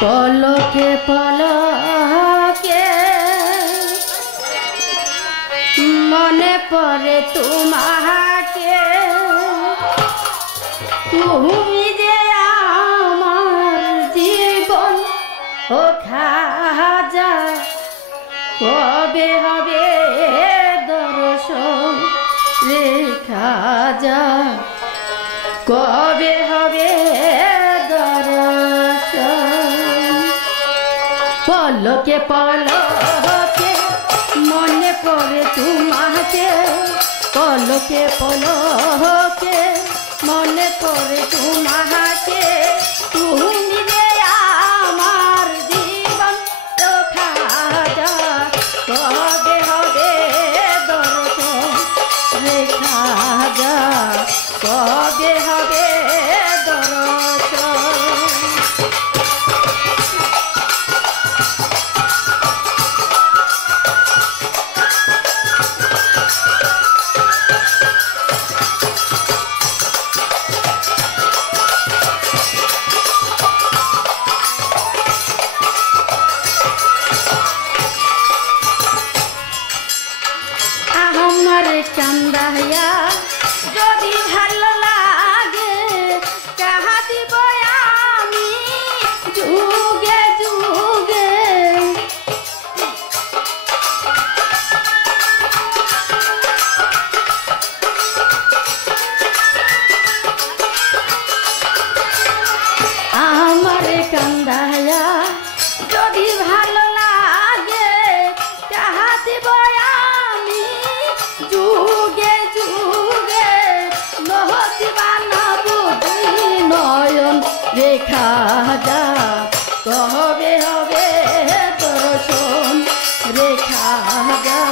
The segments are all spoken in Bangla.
পলকে পলকে মনে পড়ে তোমাকে। তুমি যে আমার জীবন ও খাজা, কবে হবে দর্শন রেখা যা কবে পলকে পলকে, মনে পড়ে তোমাকে। পলকে পলকে, মনে পড়ে তোমাকে। তুমি আমার জীবন যা কবে হবে দর্শন রেখা যা কবে चंदया जो भी हल কবে হবে দর্শন রেখা যা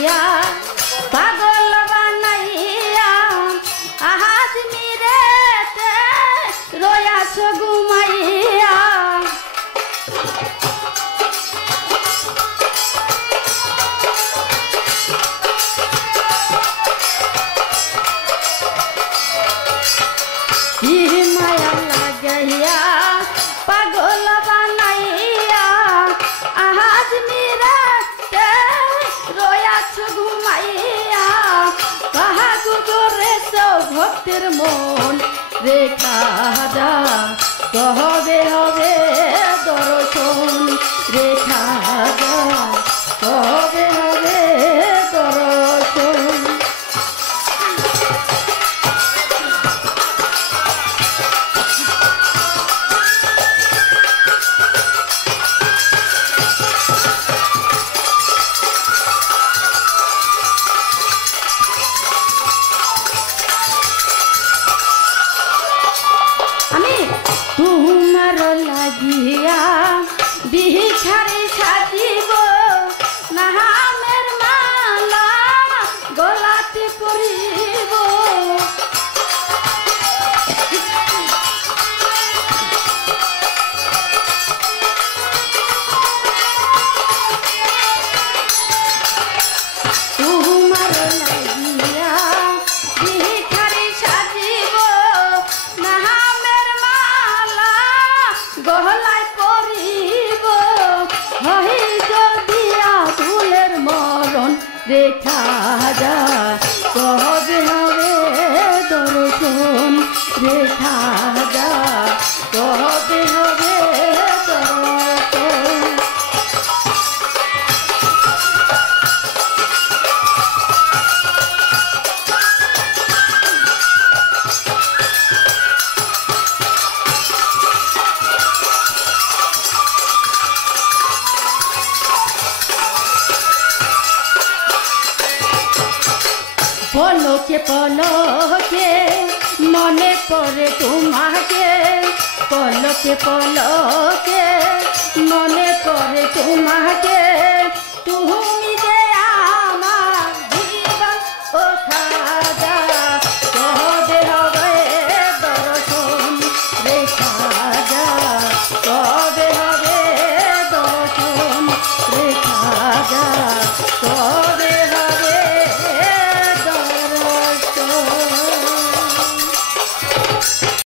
লাগাইয়া পাগল বানাইয়া আহাজ মিরেতে রয়াস ঘুমাইয়া কি মায়া লাগাইয়া ভক্তের মন রেখা যা কহবে হবে রেখা যা কবে হবে দর্শন রেখা পলকে পলকে মনে পড়ে তোমাকে। পলকে পলকে মনে পড়ে তোমাকে। তুমি